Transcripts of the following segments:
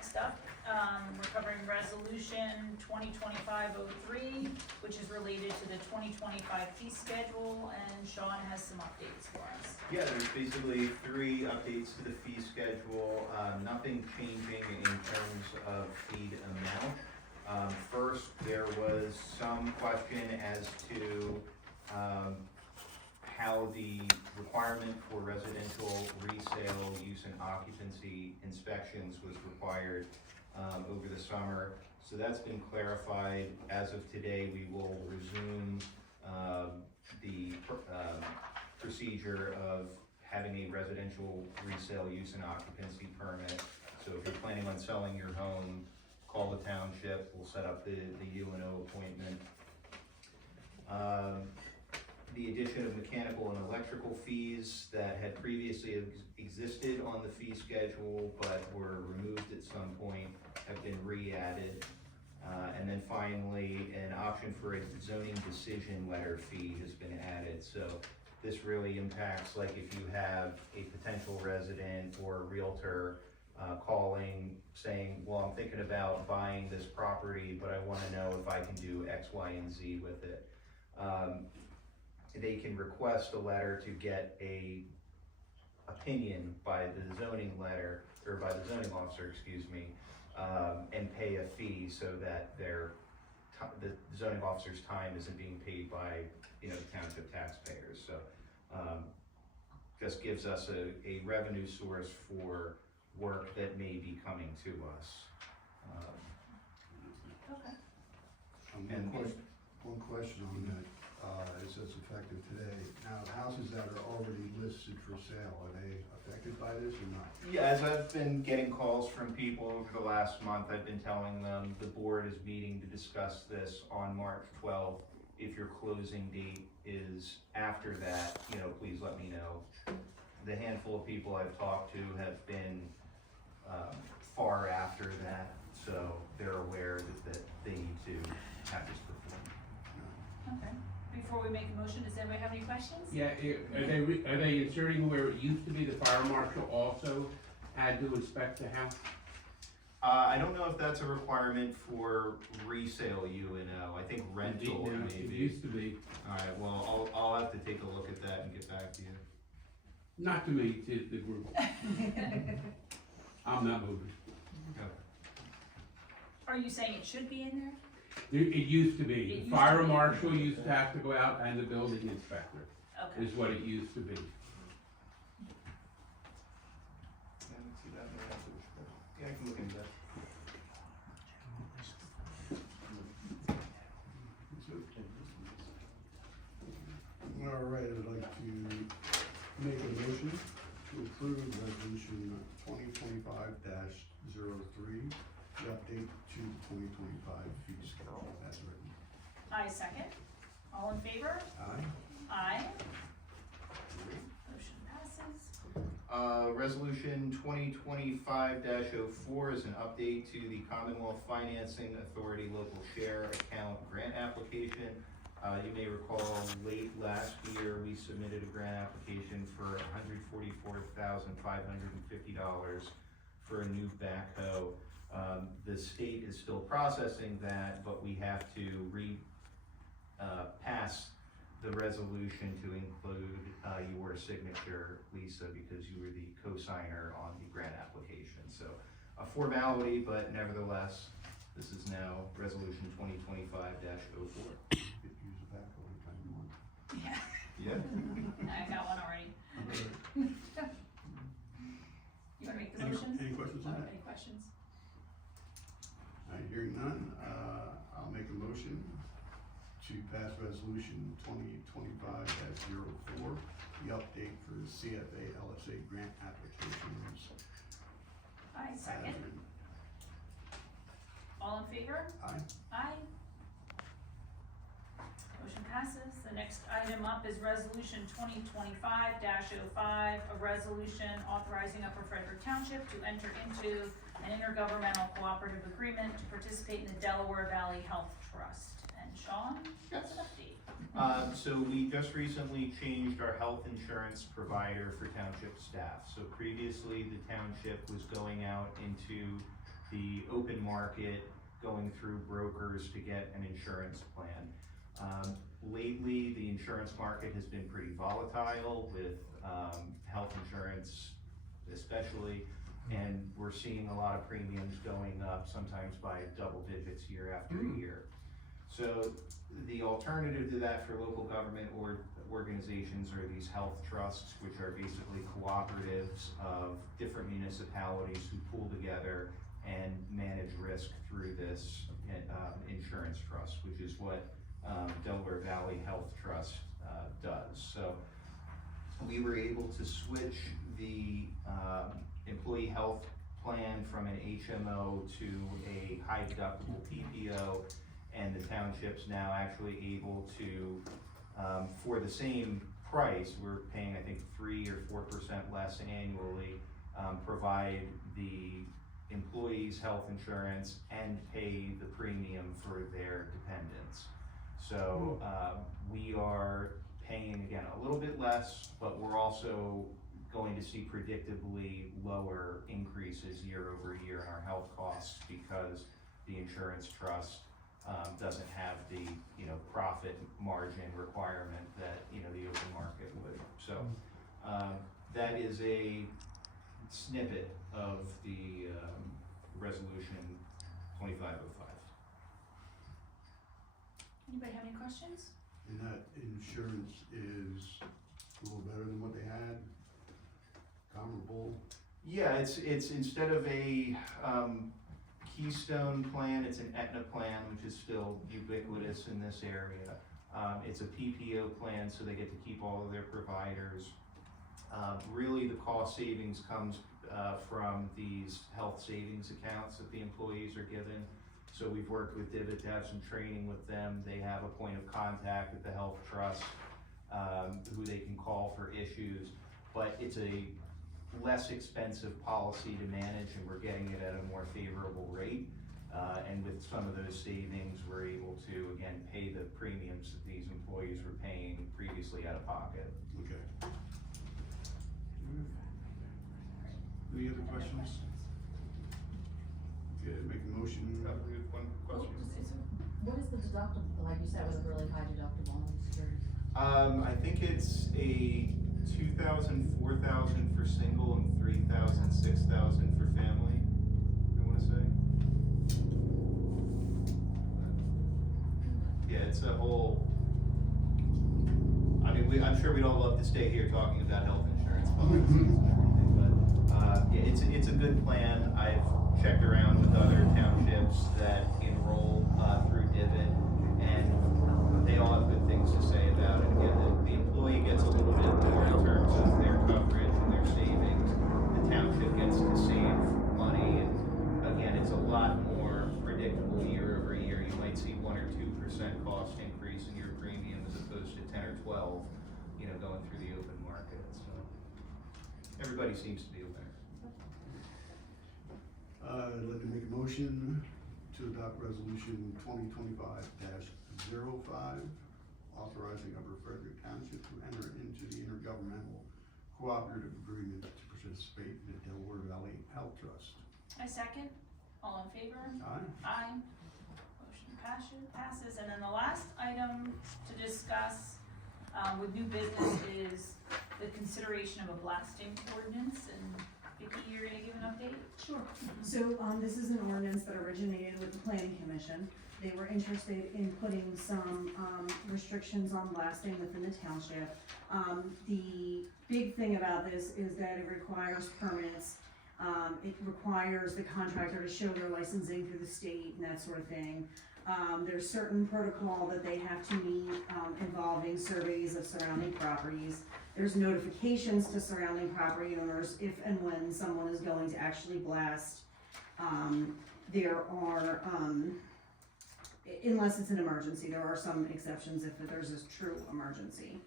next up, we're covering resolution 2025-03, which is related to the 2025 fee schedule, and Sean has some updates for us. Yeah, there's basically 3 updates to the fee schedule, nothing changing in terms of fee amount. First, there was some question as to how the requirement for residential resale use and occupancy inspections was required over the summer. So that's been clarified. As of today, we will resume the procedure of having a residential resale use and occupancy permit. So if you're planning on selling your home, call the township, we'll set up the UNO appointment. The addition of mechanical and electrical fees that had previously existed on the fee schedule but were removed at some point have been re-added. And then finally, an option for a zoning decision letter fee has been added. So this really impacts, like, if you have a potential resident or a realtor calling saying, well, I'm thinking about buying this property, but I want to know if I can do X, Y, and Z with it. They can request a letter to get a opinion by the zoning letter, or by the zoning officer, excuse me, and pay a fee so that the zoning officer's time isn't being paid by, the township taxpayers. So just gives us a revenue source for work that may be coming to us. Okay. One question on that. It says effective today. Now, houses that are already listed for sale, are they affected by this or not? Yeah, as I've been getting calls from people over the last month, I've been telling them the board is meeting to discuss this on March 12th. If your closing date is after that, please let me know. The handful of people I've talked to have been far after that, so they're aware that they need to have this performed. Okay. Before we make a motion, does anybody have any questions? Yeah, are they inserting where it used to be the fire marshal also had to inspect the house? I don't know if that's a requirement for resale UNO. I think rental maybe. It used to be. Alright, well, I'll have to take a look at that and get back to you. Not to me, to the group. I'm not moving. Okay. Are you saying it should be in there? It used to It be. used The fire to be. marshal used to have to go out, and the building inspector Okay. is what it used to be. Yeah, I can look into that. All right, I'd like to make a motion to approve resolution 2025-03, the update to 2025 fee schedule as written. I second. All in favor? Aye. Aye. Motion passes. Resolution 2025-04 is an update to the Commonwealth Financing Authority local share account grant application. You may recall late last year, we submitted a grant application for $144,550 for a new backhoe. The state is still processing that, but we have to pass the resolution to include your signature, Lisa, because you were the co-signer on the grant application. So a formality, but nevertheless, this is now resolution 2025-04. Use a backhoe anytime you want. Yeah. Yeah. I got one already. You wanna make the motion? Any questions on that? Any questions? All right, hearing none, I'll make a motion to pass resolution 2025-04, the update for the CFA LSA grant applications. I as second. written. All in favor? Aye. Aye. Motion passes. The next item up is resolution 2025-05, a resolution authorizing Upper Frederick Township to enter into an intergovernmental cooperative agreement to participate in the Delaware Valley Health Trust. And Sean, what's an update? So we just recently changed our health insurance provider for township staff. So previously, the township was going out into the open market, going through brokers to get an insurance plan. Lately, the insurance market has been pretty volatile with health insurance especially, and we're seeing a lot of premiums going up, sometimes by double digits year after year. So the alternative to that for local government organizations are these health trusts, which are basically cooperatives of different municipalities who pool together and manage risk through this insurance trust, which is what Delaware Valley Health Trust does. So we were able to switch the employee health plan from an HMO to a high deductible PPO, and the township's now actually able to, for the same price, we're paying I think 3 or 4% less annually, provide the employees' health insurance and pay the premium for their dependents. So we are paying, again, a little bit less, but we're also going to see predictably lower increases year over year in our health costs because the insurance trust doesn't have the profit margin requirement that the open market would. So that is a snippet of the resolution 2505. Anybody have any questions? And that insurance is a little better than what they had, comparable. Yeah, it's instead of a Keystone plan, it's an Aetna plan, which is still ubiquitous in this area. It's a PPO plan, so they get to keep all of their providers. Really, the cost savings comes from these health savings accounts that the employees are given. So we've worked with Divot to have some training with them. They have a point of contact at the health trust who they can call for issues, but it's a less expensive policy to manage, and we're getting it at a more favorable rate. And with some of those savings, we're able to, again, pay the premiums that these employees were paying previously out of pocket. Okay. Any other questions? Okay, make a motion. One question. What is the deductible, like you said, was a really high deductible, I'm just curious. I think it's a 2,000, 4,000 for single and 3,000, 6,000 for family, I wanna say. Yeah, it's a whole, I mean, I'm sure we'd all love to stay here talking about health insurance policies and everything, but, yeah, it's a good plan. I've checked around with other townships that enroll, through Divot, and they all have good things to say about it. Again, the employee gets a little bit more in terms of their coverage and their savings. The township gets to save money, and again, it's a lot more predictable year over year. You might see 1 or 2% cost increase in your premium as opposed to 10 or 12, going through the open market. So everybody seems to be aware. I'd like to make a motion to adopt resolution 2025-05, authorizing Upper Frederick Township to enter into the intergovernmental cooperative agreement to participate in the Delaware Valley Health Trust. I second. All in favor? Aye. Aye. Motion passes. And then the last item to discuss with new business is the consideration of a blasting ordinance. And Vicki, you're gonna give an update? Sure. So, this is an ordinance that originated with the planning commission. They were interested in putting some, restrictions on blasting within the township. The big thing about this is that it requires permits. It requires the contractor to show their licensing through the state and that sort of thing. There's certain protocol that they have to meet, involving surveys of surrounding properties. There's notifications to surrounding property owners if and when someone is going to actually blast. There are, unless it's an emergency, there are some exceptions if there's a true emergency.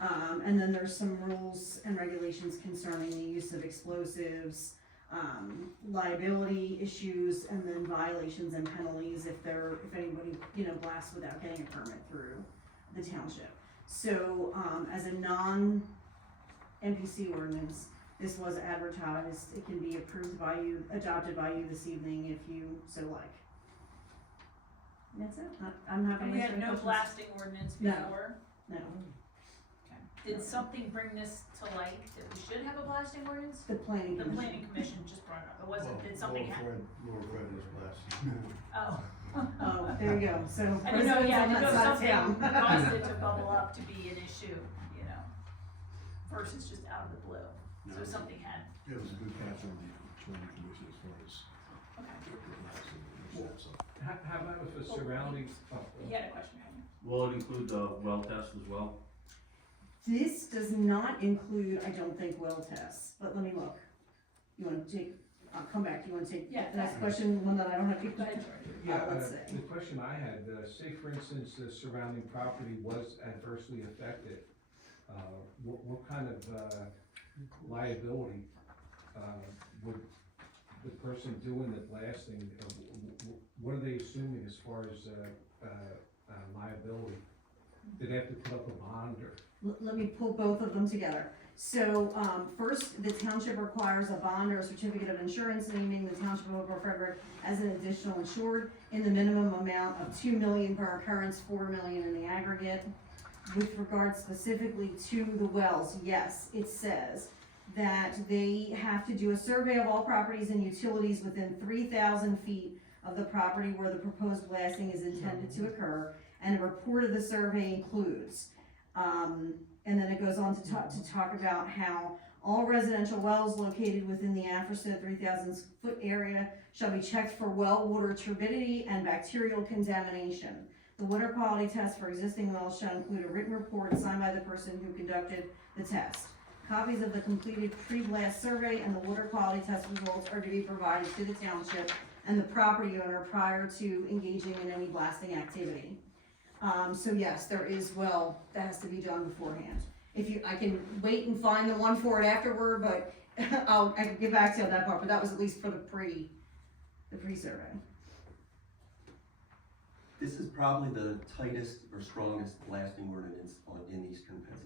And then there's some rules and regulations concerning the use of explosives, liability issues, and then violations and penalties if anybody, blasts without getting a permit through the township. So, as a non-NPC ordinance, This was advertised, it can be approved by you, adopted by you this evening if you so like. And that's it, I'm happy And to we answer had any no questions. blasting ordinance No. before? No, Okay. Did something bring this to light that we should have a blasting ordinance? the planning The commission. planning commission just brought it up, it wasn't, did something happen? Laura Fred is blasting. Oh. Oh, there you go, so I didn't know, residents yeah, I on didn't that know side of something town. caused it to bubble up to be an issue, you know, versus just out of the blue, so something had, It was a good catch on the planning commission as far as okay. the blasting and so. How about if the surrounding, He had a question, Henry. Will it include the well test as well? This does not include, I don't think, well tests, but let me look. You wanna take, I'll come back, you wanna take Yeah, the next fine. question, one that I don't have to. Go ahead, George. yeah, let's see. the question I had, say for instance, the surrounding property was adversely affected, what kind of, liability, would the person doing the blasting, what are they assuming as far as, liability? Do they have to put up a bond or? Let me pull both of them together. So, first, the township requires a bond or a certificate of insurance naming the township of Upper Frederick as an additional insured in the minimum amount of $2 million per occurrence, $4 million in the aggregate. With regard specifically to the wells, yes, it says that they have to do a survey of all properties and utilities within 3,000 feet of the property where the proposed blasting is intended to occur, and a report of the survey includes. And then it goes on to talk about how all residential wells located within the aforesaid 3,000 foot area shall be checked for well water turbidity and bacterial contamination. The water quality test for existing wells shall include a written report signed by the person who conducted the test. Copies of the completed pre-blast survey and the water quality test results are to be provided to the township and the property owner prior to engaging in any blasting activity. So yes, there is well that has to be done beforehand. I can wait and find the one for it afterward, but I can get back to you on that part, but that was at least for the pre-survey. This is probably the tightest or strongest blasting ordinance in eastern Pennsylvania.